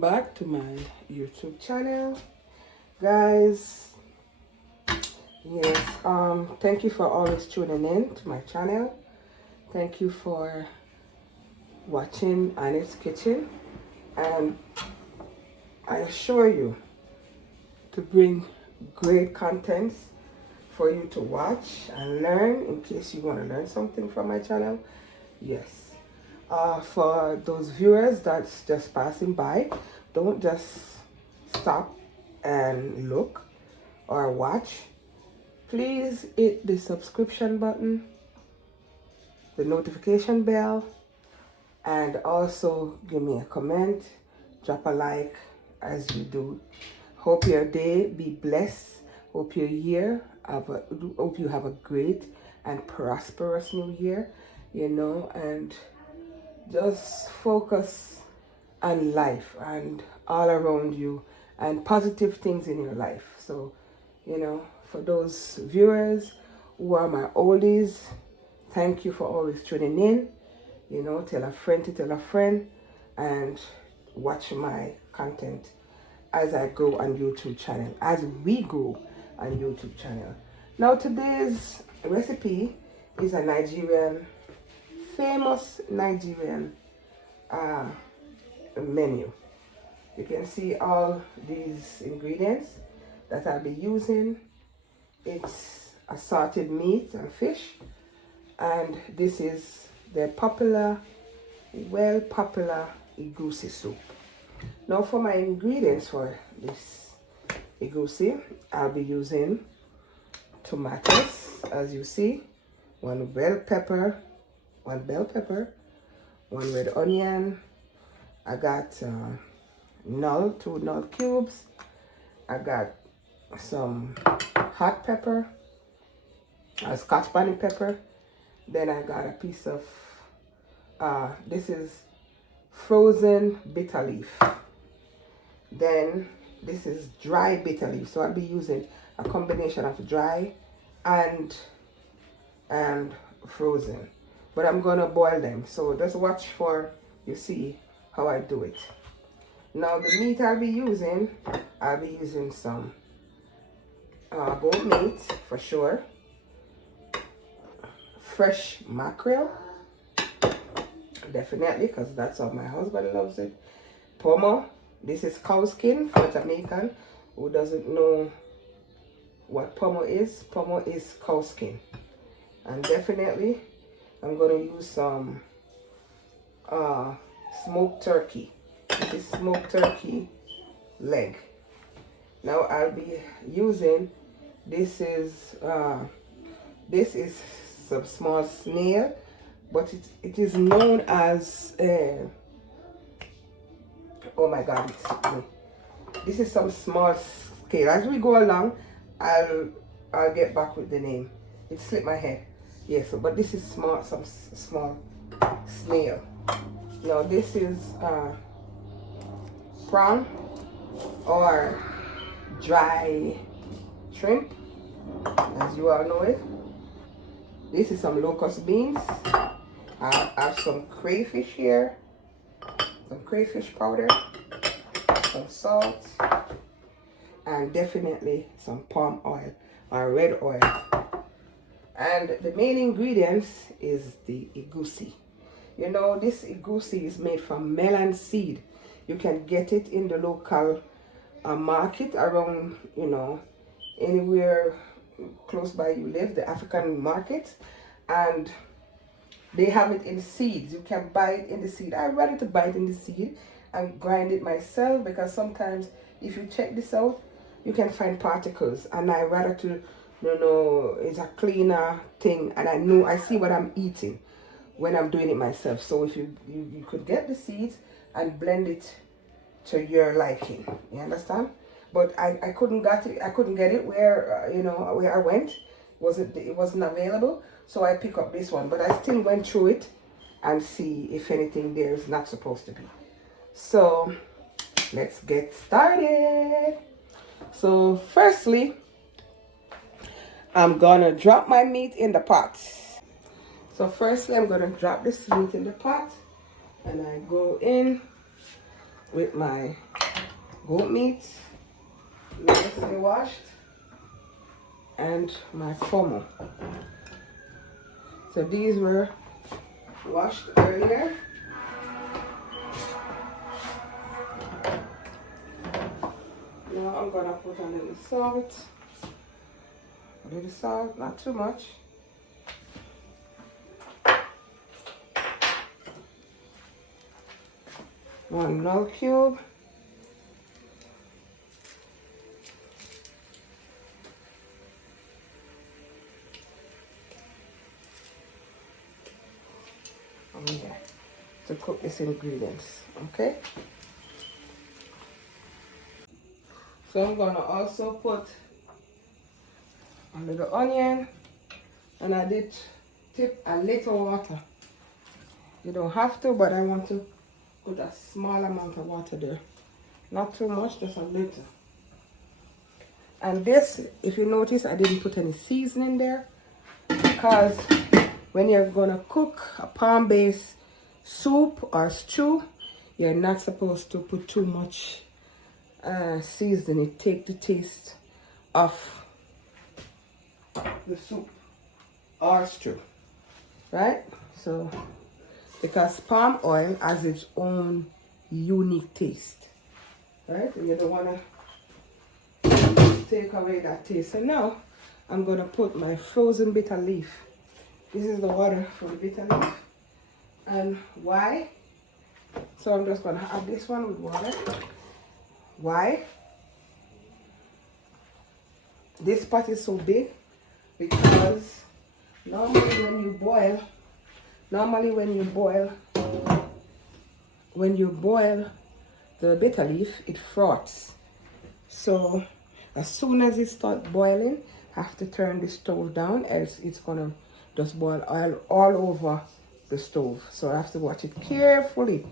welcome back to my YouTube channel, guys. Yes, thank you for always tuning in to my channel. Thank you for watching Annie's Kitchen, and I assure you to bring great contents for you to watch and learn in case you want to learn something from my channel. Yes. For those viewers that's just passing by, don't just stop and look or watch. Please hit the subscription button, the notification bell, and also give me a comment, drop a like as you do. Hope your day be blessed. Hope your year hope you have a great and prosperous new year, and just focus on life and all around you and positive things in your life. So, for those viewers who are my oldies, thank you for always tuning in. Tell a friend to tell a friend and watch my content as I grow on YouTube channel, as we grow on YouTube channel. Now today's recipe is a famous Nigerian menu. You can see all these ingredients that I'll be using. It's assorted meat and fish, and this is the well popular Egusi soup. Now for my ingredients for this Egusi, I'll be using tomatoes, as you see, one bell pepper, one red onion. I got two null cubes. I got some hot pepper, Scotch bonnet pepper. Then I got a piece of this is frozen bitter leaf. Then this is dry bitter leaf. So I'll be using a combination of dry and frozen. But I'm gonna boil them, so just watch for you see how I do it. Now the meat I'll be using some goat meat for sure, fresh mackerel, definitely, because that's how my husband loves it. Pomo, this is cow skin for Jamaican who doesn't know what pomo is cow skin. And definitely I'm going to use some smoked turkey. This is smoked turkey leg. Now I'll be using, this is some small snail, but it is known as oh my god, this is some small scale. As we go along, I'll get back with the name. It slipped my head. Yes, but this is some small snail. Now this is prawn or dry shrimp, as you all know it. This is some locust beans. I have some crayfish here, some crayfish powder, some salt, and definitely some palm oil or red oil. And the main ingredients is the egusi. This egusi is made from melon seed. You can get it in the local market around, anywhere close by you live, the African market, and they have it in seeds. You can buy it in the seed. I rather to buy it in the seed and grind it myself, because sometimes if you check this out, you can find particles, and I rather to it's a cleaner thing, and I see what I'm eating when I'm doing it myself. So if you could get the seeds and blend it to your liking, you understand? But I couldn't get it where where I went. It wasn't available, so I pick up this one. But I still went through it and see if anything there is not supposed to be. So let's get started. So firstly, I'm gonna drop my meat in the pot. So firstly, I'm gonna drop this meat in the pot, and I go in with my goat meat, nicely washed, and my pomo. So these were washed earlier. Now I'm gonna put a little salt. A little salt, not too much. One null cube. Here to cook these ingredients, okay? So I'm gonna also put a little onion, and I did tip a little water. You don't have to, but I want to put a small amount of water there. Not too much, just a little. And this, if you notice, I didn't put any seasoning there, because when you're gonna cook a palm-based soup or stew, you're not supposed to put too much seasoning. It takes the taste of the soup or stew, right? So, because palm oil has its own unique taste, right? And you don't want to take away that taste. So now, I'm gonna put my frozen bitter leaf. This is the water from the bitter leaf. And why? So I'm just gonna add this one with water. Why? This pot is so big because normally when you boil the bitter leaf, it froths. So as soon as it starts boiling, I have to turn the stove down, else it's gonna just boil all over the stove. So I have to watch it carefully.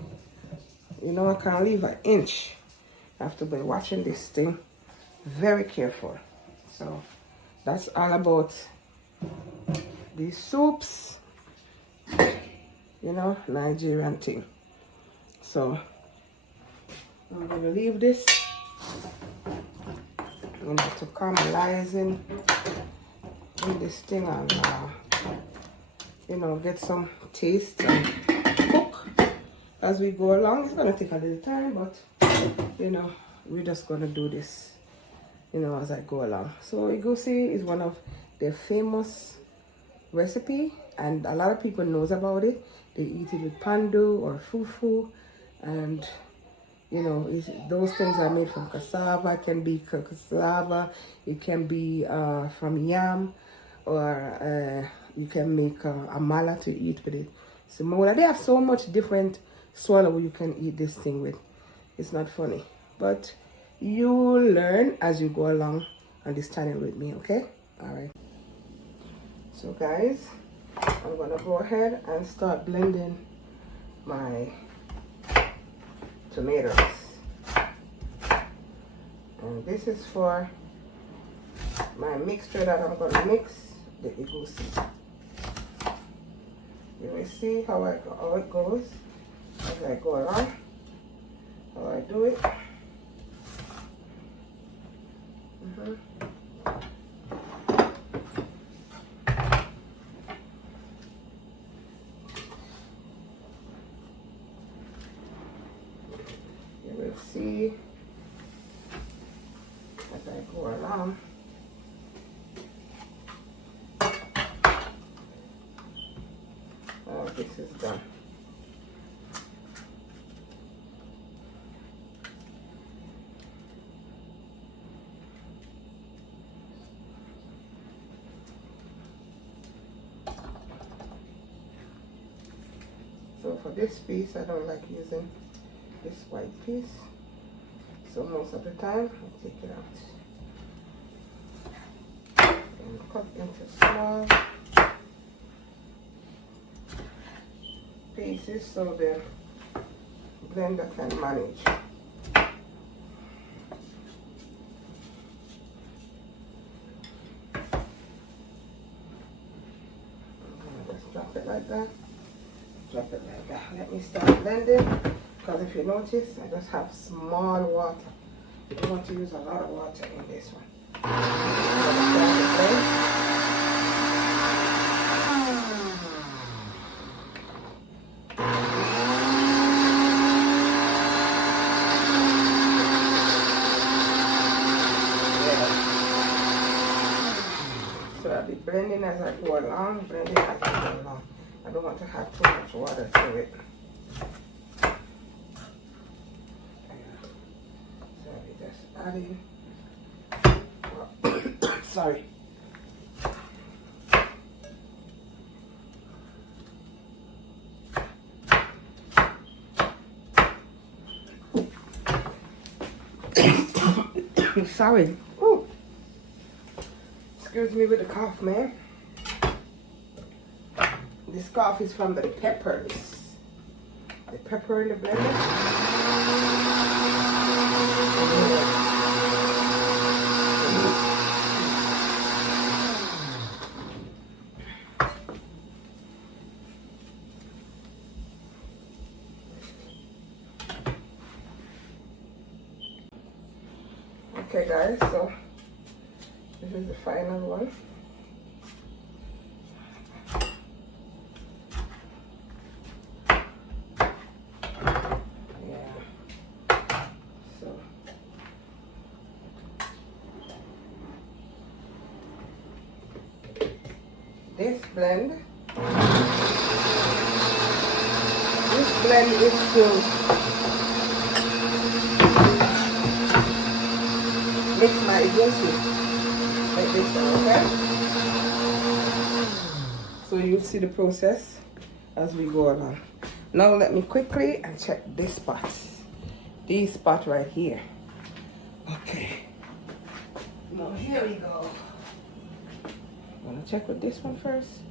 You know, I can't leave an inch. I have to be watching this thing very careful. So that's all about these soups, you know, Nigerian thing. So I'm gonna leave this, you know, to caramelize in this thing and you know, get some taste and cook as we go along. It's gonna take a little time, but you know, we're just gonna do this, you know, as I go along. So egusi is one of their famous recipe, and a lot of people knows about it. They eat it with pandu or fufu, and you know, those things are made from cassava. It can be cassava, it can be from yam, or you can make amala to eat with it. Simola. They have so much different swallow you can eat this thing with. It's not funny, but you learn as you go along on this channel with me, okay? All right. So guys, I'm gonna go ahead and start blending my tomatoes. And this is for my mixture that I'm gonna mix the egusi. You will see how it goes as I go along, how I do it. You will see as I go along. Oh, this is done. So for this piece, I don't like using this white piece. So most of the time, I take it out and cut into small pieces so the blender can manage. Just drop it like that. Drop it like that. Let me start blending. Because if you notice, I just have small water. You don't want to use a lot of water in this one. So I'll be blending as I go along, blending as I go along. I don't want to have too much water to it. So we just adding. Sorry. Sorry. Ooh. Excuse me with the cough, man. This cough is from the peppers. The pepper in the blender. Okay guys, so this is the final one. Yeah. So this blend is to mix my egusi like this, okay? So you'll see the process as we go along. Now let me quickly and check this spot. This spot right here. Okay. Now here we go. I'm gonna check with this one first.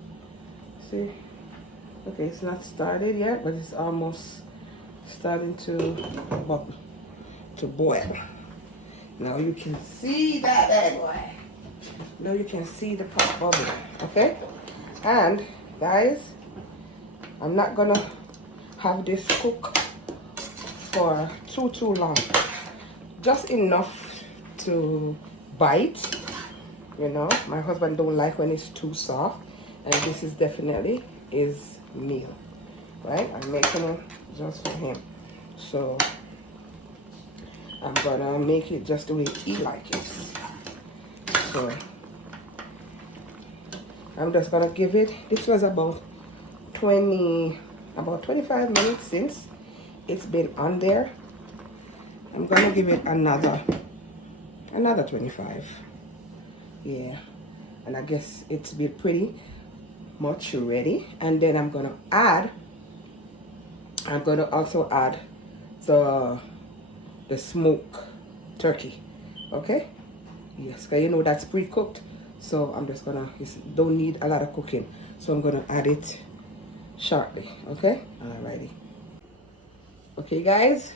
See? Okay, it's not started yet, but it's almost starting to bubble, to boil. Now you can see that bad boy. Now you can see the pot bubbling, okay? And guys, I'm not gonna have this cook for too long. Just enough to bite. You know, my husband don't like when it's too soft, and this is definitely his meal, right? I'm making it just for him, so I'm gonna make it just the way he likes it. So I'm just gonna give it. This was about 25 minutes since it's been on there. I'm gonna give it another 25. Yeah, and I guess it's been pretty much ready. And then I'm gonna also add the smoked turkey. Okay, yes, because you know that's pre-cooked, so I'm just gonna, it don't need a lot of cooking, so I'm gonna add it shortly. Okay, alrighty. Okay guys,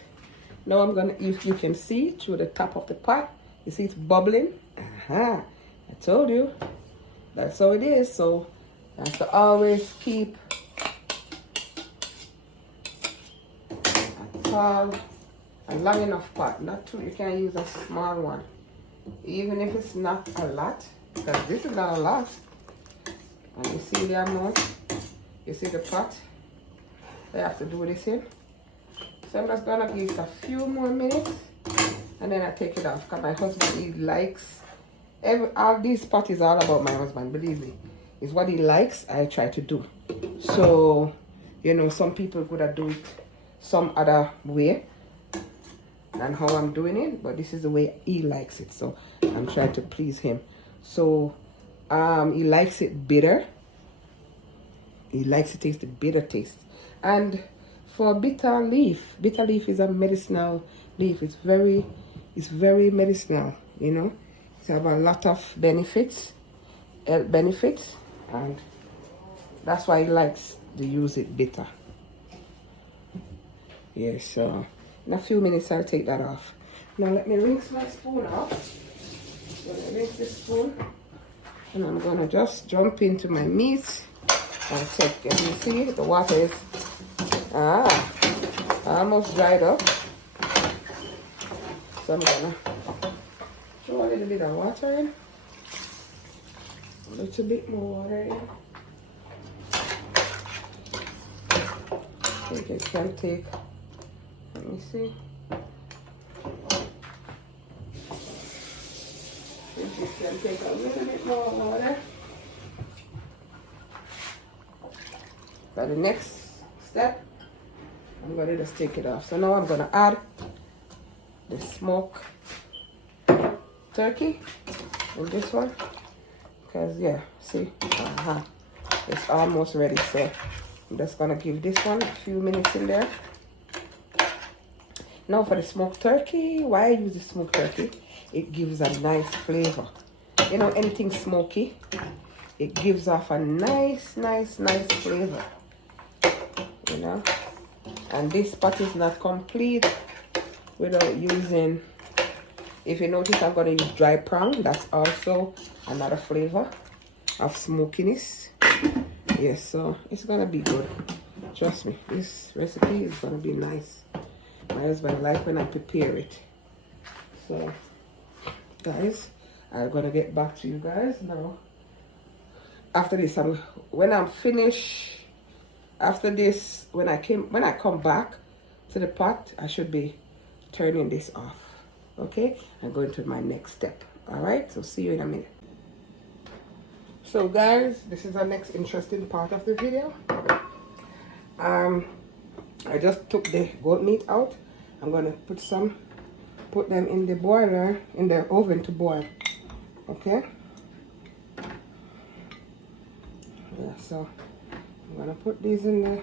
now I'm gonna, if you can see through the top of the pot, you see it's bubbling. I told you, that's how it is. So I have to always keep a tall and long enough pot. Not too, you can't use a small one, even if it's not a lot, because this is not a lot. And you see the amount, you see the pot, I have to do this in. So I'm just gonna give it a few more minutes, and then I take it off, because my husband, he likes, all these pot is all about my husband, believe me. It's what he likes, I try to do. So, you know, some people could do it some other way than how I'm doing it, but this is the way he likes it, so I'm trying to please him. So he likes it bitter. He likes to taste the bitter taste. And for bitter leaf is a medicinal leaf. It's very medicinal, you know. It have a lot of benefits, health benefits, and that's why he likes to use it bitter. Yes, so in a few minutes I'll take that off. Now let me rinse my spoon off. So I rinse this spoon, and I'm gonna just jump into my meat and check. As you see, the water is a almost dried up. So I'm gonna throw a little bit of water in. A little bit more water in. I think it can take, let me see. I think it can take a little bit more water. For the next step, I'm gonna just take it off. So now I'm gonna add the smoked turkey in this one. Because yeah, see, it's almost ready. So I'm just gonna give this one a few minutes in there. Now for the smoked turkey, why I use the smoked turkey? It gives a nice flavor. You know, anything smoky, it gives off a nice flavor. You know, and this pot is not complete without using. If you notice, I'm gonna use dry prong. That's also another flavor of smokiness. Yes, so it's gonna be good. Trust me, this recipe is gonna be nice. My husband likes when I prepare it. So, guys, I'm gonna get back to you guys now. After this, when I'm finished. After this, when I come back to the pot, I should be turning this off. Okay, I'm going to my next step. All right, so see you in a minute. So guys, this is our next interesting part of the video. I just took the goat meat out. I'm gonna put them in the boiler, in the oven to boil. Okay. Yeah, so I'm gonna put these in the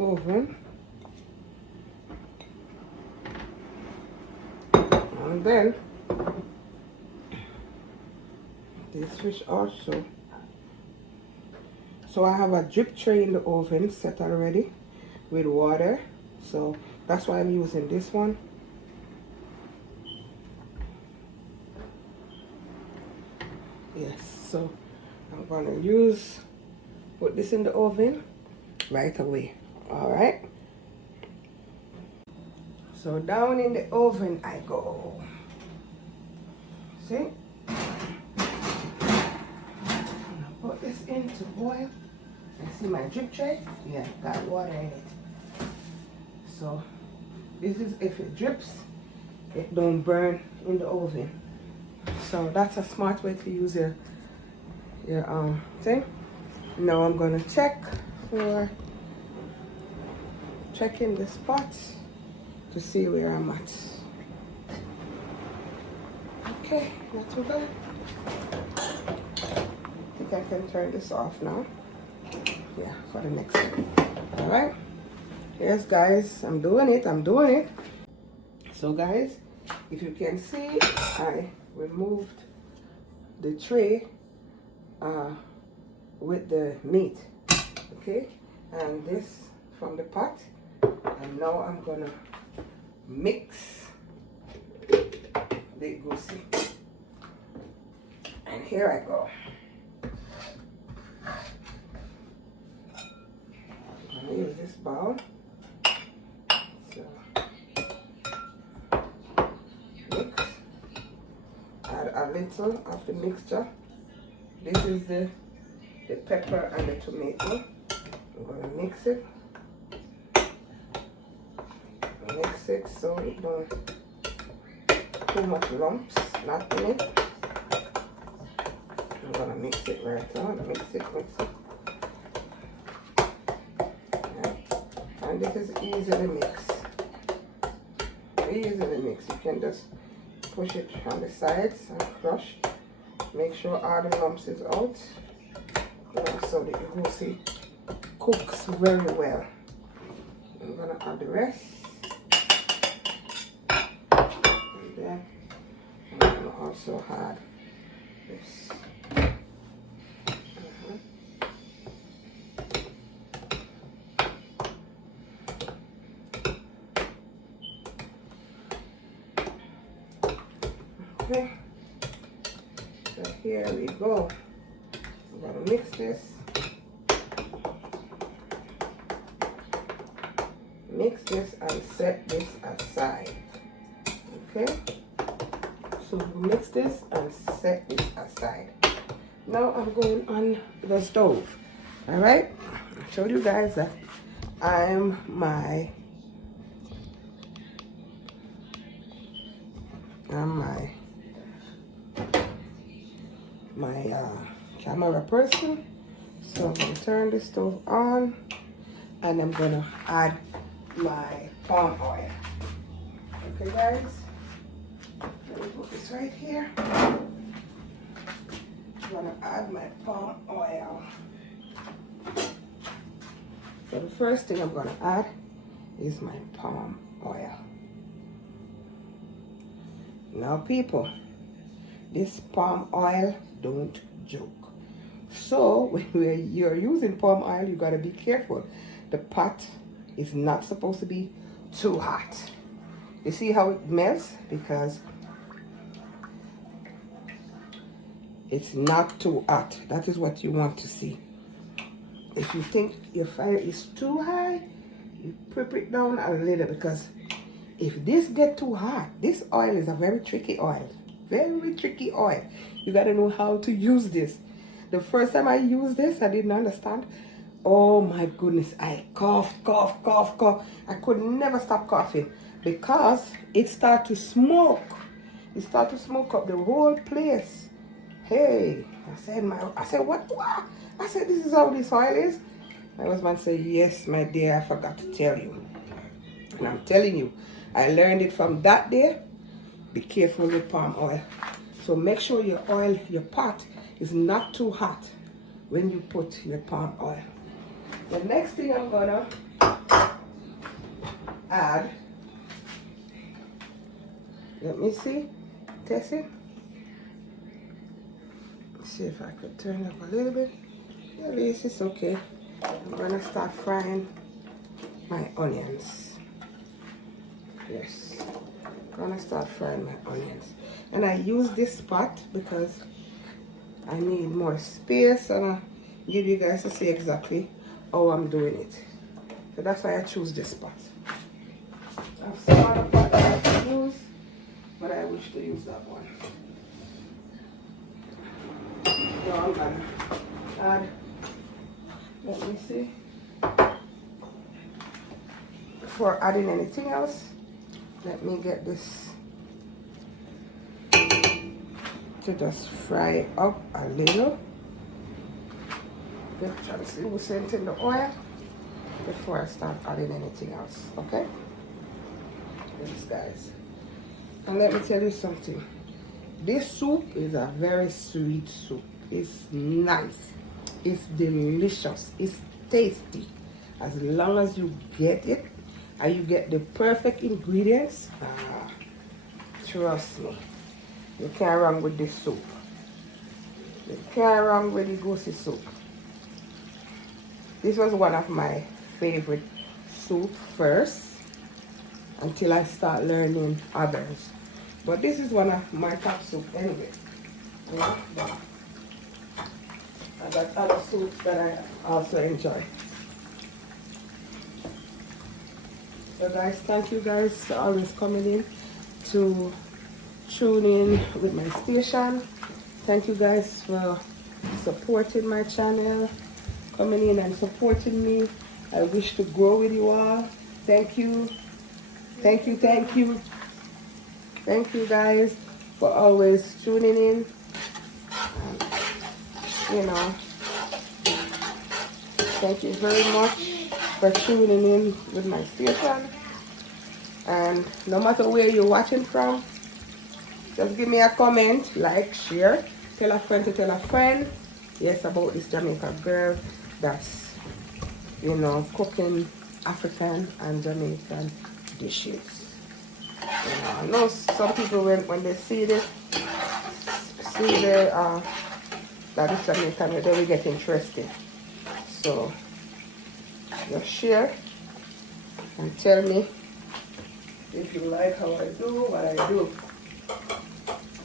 oven. And then this fish also. So I have a drip tray in the oven set already with water. So that's why I'm using this one. Yes, so I'm gonna put this in the oven right away. All right. So down in the oven I go. See? Put this in to boil. I see my drip tray. Yeah, got water in it. So this is, if it drips, it don't burn in the oven. So that's a smart way to use your thing. Now I'm gonna check in the spots to see where I'm at. Okay, not too bad. I think I can turn this off now. Yeah, for the next one. All right. Yes, guys, I'm doing it. So, guys, if you can see, I removed the tray with the meat. Okay, and this from the pot. And now I'm gonna mix the egusi. And here I go. I'm gonna use this bowl. So mix. Add a little of the mixture. This is the pepper and the tomato. I'm gonna mix it. Mix it so it don't too much lumps, not in it. I'm gonna mix it right on. Mix it. Yeah. And this is easily mixed. Easily mixed. You can just push it on the sides and crush. Make sure all the lumps is out. So the egusi cooks very well. I'm gonna add the rest. And then I'm gonna also add this. Okay, so here we go. I'm gonna mix this. mix this and set this aside. Okay, so mix this and set this aside. Now I'm going on the stove. All right, I showed you guys that I'm my camera person. So I'm gonna turn the stove on and I'm gonna add my palm oil. Okay guys, let me put this right here. I'm gonna add my palm oil. So the first thing I'm gonna add is my palm oil. Now people, this palm oil don't joke. So when you're using palm oil, you gotta be careful. The pot is not supposed to be too hot. You see how it melts? Because it's not too hot. That is what you want to see. If you think your fire is too high, you prep it down a little, because if this get too hot, this oil is a very tricky oil. Very tricky oil. You gotta know how to use this. The first time I used this, I didn't understand. Oh my goodness, I cough. I could never stop coughing because it started to smoke. It started to smoke up the whole place. Hey, I said, what? I said, this is how this oil is? My husband said, yes, my dear, I forgot to tell you. And I'm telling you, I learned it from that day. Be careful with palm oil. So make sure your oil, your pot is not too hot when you put your palm oil. The next thing I'm gonna add, let me see, test it. See if I could turn it up a little bit. Yeah, this is okay. I'm gonna start frying my onions. Yes, I'm gonna start frying my onions. And I use this pot because I need more space, and I'll give you guys to see exactly how I'm doing it. So that's why I choose this pot. I've some other pot that I can use, but I wish to use that one. So I'm gonna add, let me see, before adding anything else, let me get this to just fry up a little. Get translucent in the oil before I start adding anything else, okay? Yes, guys. And let me tell you something. This soup is a very sweet soup. It's nice. It's delicious. It's tasty. As long as you get it and you get the perfect ingredients, trust me, you can't wrong with this soup. You can't wrong with Egusi soup. This was one of my favorite soup first, until I start learning others. But this is one of my top soup anyway. Yeah, but I got other soups that I also enjoy. So guys, thank you guys for always coming in to tune in with my station. Thank you guys for supporting my channel, coming in and supporting me. I wish to grow with you all. Thank you. Thank you guys for always tuning in. You know, thank you very much for tuning in with my station. And no matter where you're watching from, just give me a comment, like, share, tell a friend to tell a friend. Yes, about this Jamaican girl that's, you know, cooking African and Jamaican dishes. You know, I know some people when they see this, that is Jamaican, they will get interested. So just share and tell me if you like how I do what I do.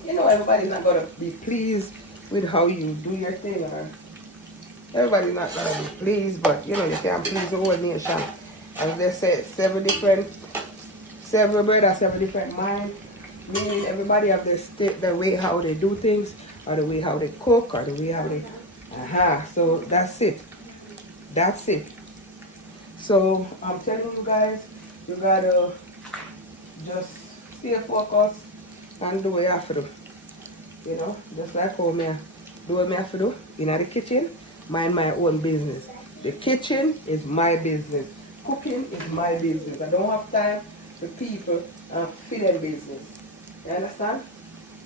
You know, everybody's not gonna be pleased with how you do your thing, or everybody's not gonna be pleased, but you know, you can't please the whole nation. As they say, several brothers, 7 different minds. Meaning everybody have the way how they do things, or the way how they cook, or the way how they, so that's it. That's it. So I'm telling you guys, you gotta just stay focused and do what you have to do. You know, just like how me do what I have to do in the kitchen, mind my own business. The kitchen is my business. Cooking is my business. I don't have time for people and feed their business. You understand?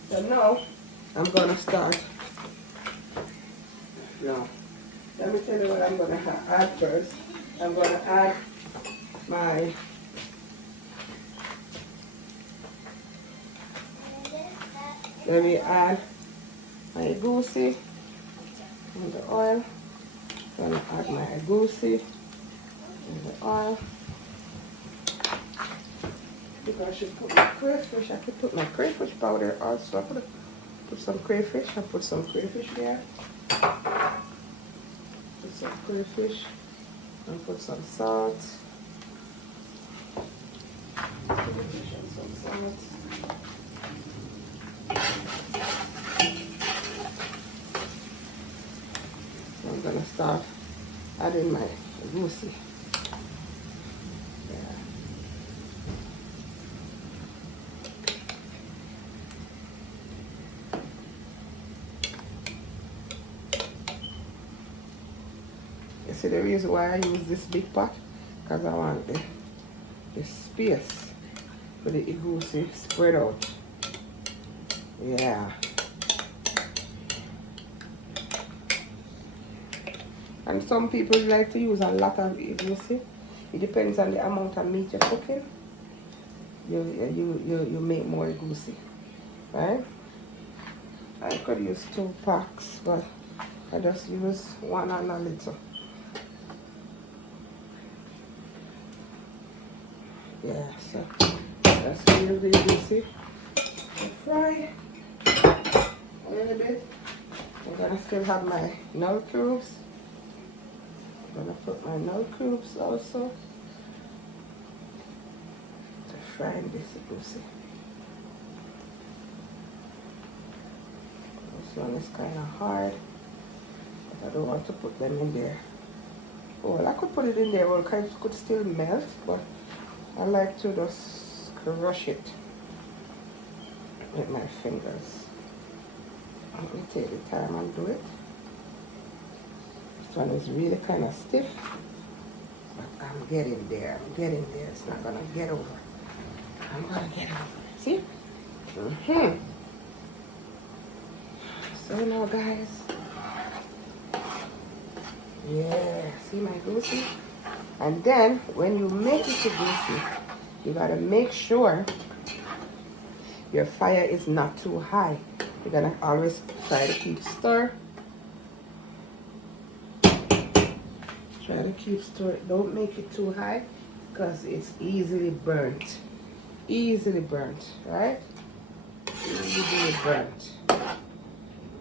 So now I'm gonna start. Now, let me tell you what I'm gonna add first. I'm gonna add my let me add my egusi in the oil. I'm gonna add my egusi in the oil. Because I should put my crayfish. I could put my crayfish powder also. I put some crayfish. I put some crayfish there. Put some crayfish and put some salt. Crayfish and some salt. So I'm gonna start adding my egusi. See the reason why I use this big pot, because I want the space for the egusi spread out. Yeah. And some people like to use a lot of egusi. It depends on the amount of meat you're cooking. You make more egusi, right? I could use 2 packs, but I just use 1 and a little. Yeah, so that's really easy to fry a little bit. I'm gonna still have my null cubes. I'm gonna put my null cubes also to fry this egusi. This one is kind of hard, but I don't want to put them in there. Oh, well, I could put it in there, well, it could still melt, but I like to just crush it with my fingers. Let me take the time and do it. This one is really kind of stiff, but I'm getting there. I'm getting there. It's not gonna get over. I'm gonna get over. See? So now, guys. Yeah. See my goosey? And then, when you make it to goosey, you gotta make sure your fire is not too high. You're gonna always try to keep stir. Try to keep stir. Don't make it too high, because it's easily burnt. Easily burnt, right? Easily burnt.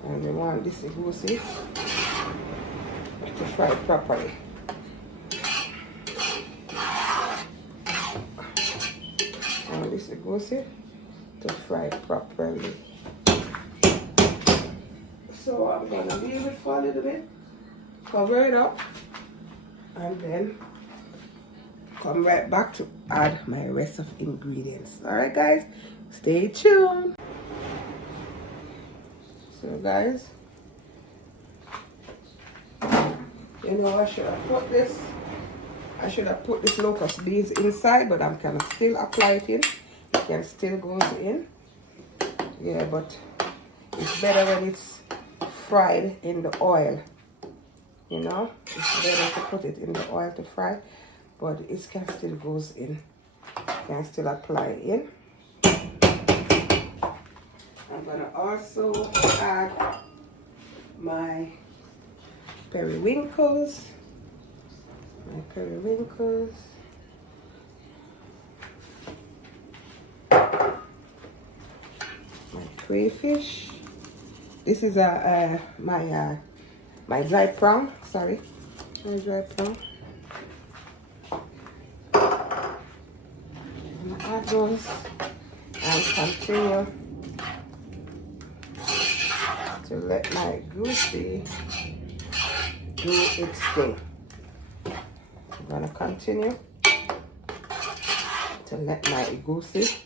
And we want this egusi to fry properly. And this egusi to fry properly. So I'm gonna leave it for a little bit, cover it up, and then come right back to add my rest of ingredients. All right, guys, stay tuned. So, guys, you know, I should have put this locust beans inside, but I'm gonna still apply it in. It can still go in. Yeah, but it's better when it's fried in the oil. You know, it's better to put it in the oil to fry, but it can still goes in. Can still apply it in. I'm gonna also add my periwinkles. My periwinkles. My crayfish. This is my dry prawn. Sorry, my dry prawn. add those and continue to let my egusi do its thing. I'm gonna continue to let my egusi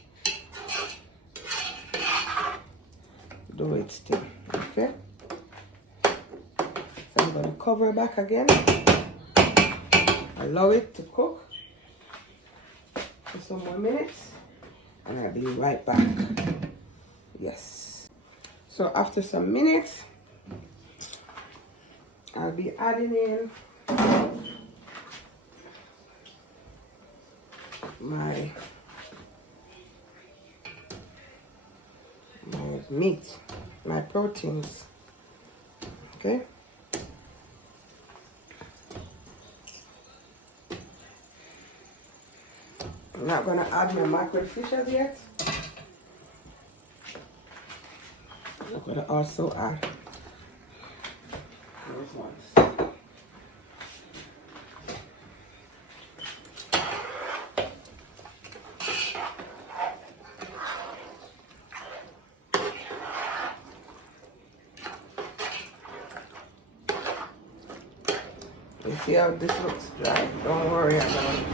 do its thing. Okay, so I'm gonna cover back again, allow it to cook for some more minutes, and I'll be right back. Yes, so after some minutes I'll be adding in my meat, my proteins. Okay, I'm not gonna add my mackerel fish as yet. I'm gonna also add those ones. You see how this looks dry? Don't worry about it.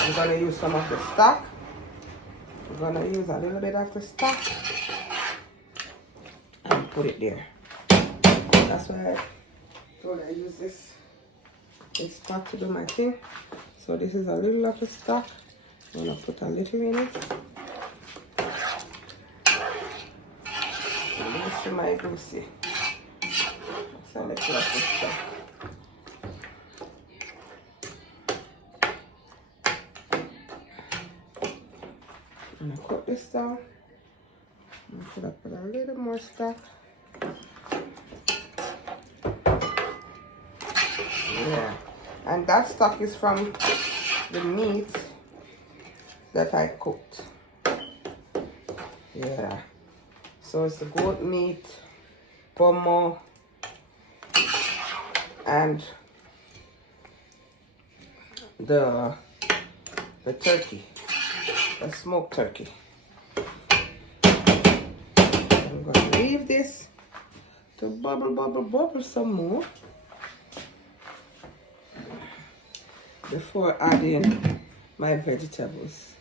I'm gonna use some of the stock. I'm gonna use a little bit of the stock and put it there. That's why I thought I use this stock to do my thing. So this is a little of the stock. I'm gonna put a little in it. And this is my egusi. That's a little of the stock. I'm gonna cut this down. I'm gonna put a little more stock. Yeah, and that stock is from the meat that I cooked. Yeah, so it's the goat meat, pomo, and the turkey, the smoked turkey. I'm gonna leave this to bubble some more before adding my vegetables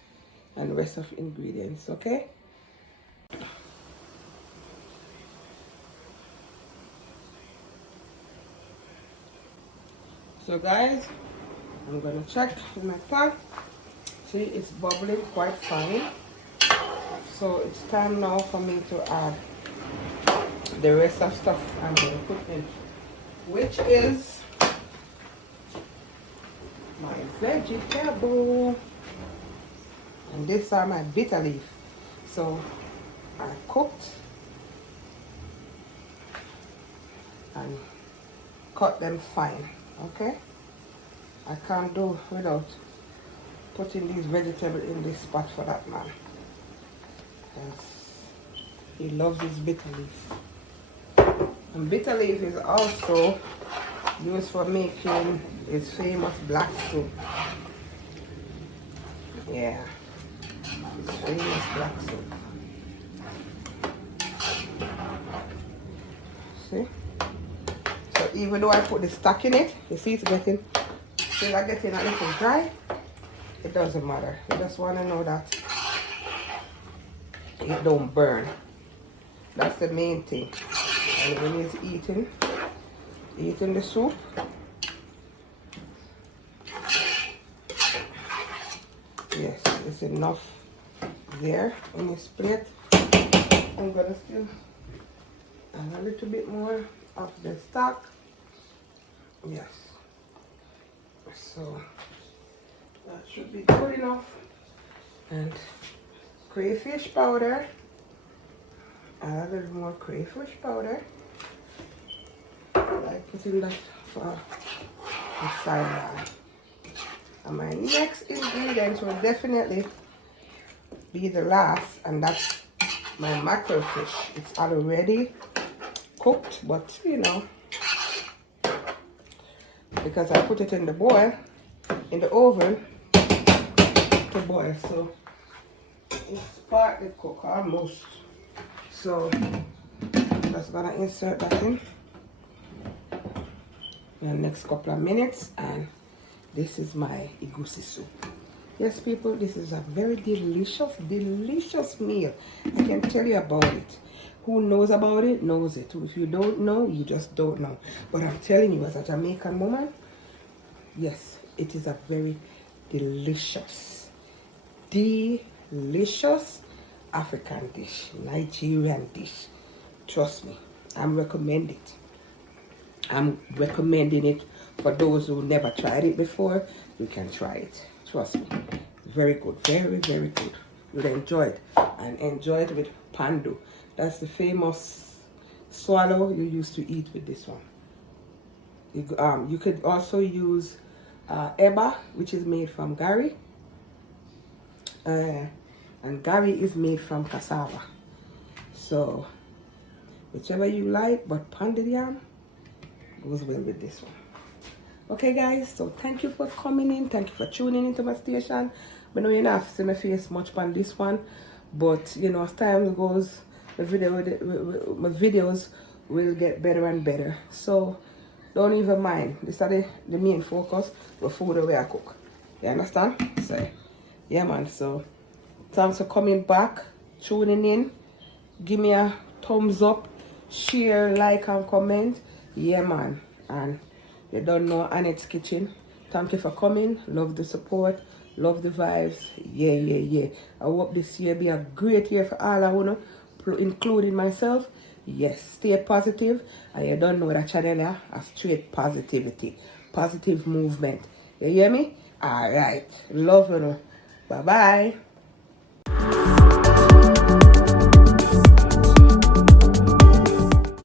and the rest of ingredients. Okay, so guys, I'm gonna check in my pot. See, it's bubbling quite fine. So it's time now for me to add the rest of stuff I'm going to put in, which is my vegetable. And these are my bitter leaf. So I cooked and cut them fine. Okay, I can't do without putting these vegetables in this pot for that man. Yes, he loves his bitter leaf. And bitter leaf is also used for making his famous black soup. Yeah, his famous black soup. See? So even though I put the stock in it, you see it's getting, still I getting a little dry. It doesn't matter. You just want to know that it don't burn. That's the main thing. And when he's eating the soup, yes, it's enough there on his plate. I'm gonna still add a little bit more of the stock. Yes. So that should be good enough. And crayfish powder. Add a little more crayfish powder. I put in that for the sideline. And my next ingredient will definitely be the last, and that's my mackerel fish. It's already cooked, but you know, because I put it in the oven to boil, so It's partly cooked almost. So just gonna insert that in the next couple of minutes, and this is my egusi soup. Yes, people, this is a very delicious, delicious meal. I can tell you about it. Who knows about it, knows it. If you don't know, you just don't know. But I'm telling you, as a Jamaican woman, yes, it is a very delicious, delicious African dish, Nigerian dish. Trust me, I'm recommending it. I'm recommending it for those who never tried it before. You can try it. Trust me. Very good. Very, very good. You'll enjoy it. And enjoy it with pandu. That's the famous swallow you used to eat with this one. You could also use eba, which is made from gari. And gari is made from cassava. So, whichever you like, but pounded yam goes well with this one. Okay, guys, so thank you for coming in. Thank you for tuning into my station. I know you're not seeing my face much on this one, but you know, as time goes, my videos will get better and better. So don't even mind. This is the main focus, the food the way I cook. You understand? So yeah, man. So thanks for coming back, tuning in. Give me a thumbs up, share, like, and comment. Yeah, man. And you don't know Annette's Kitchen. Thank you for coming. Love the support. Love the vibes. Yeah, yeah, yeah. I hope this year be a great year for all I wanna, including myself. Yes, stay positive. And you don't know that channel here, a straight positivity. Positive movement. You hear me? Alright. Love you. Bye-bye.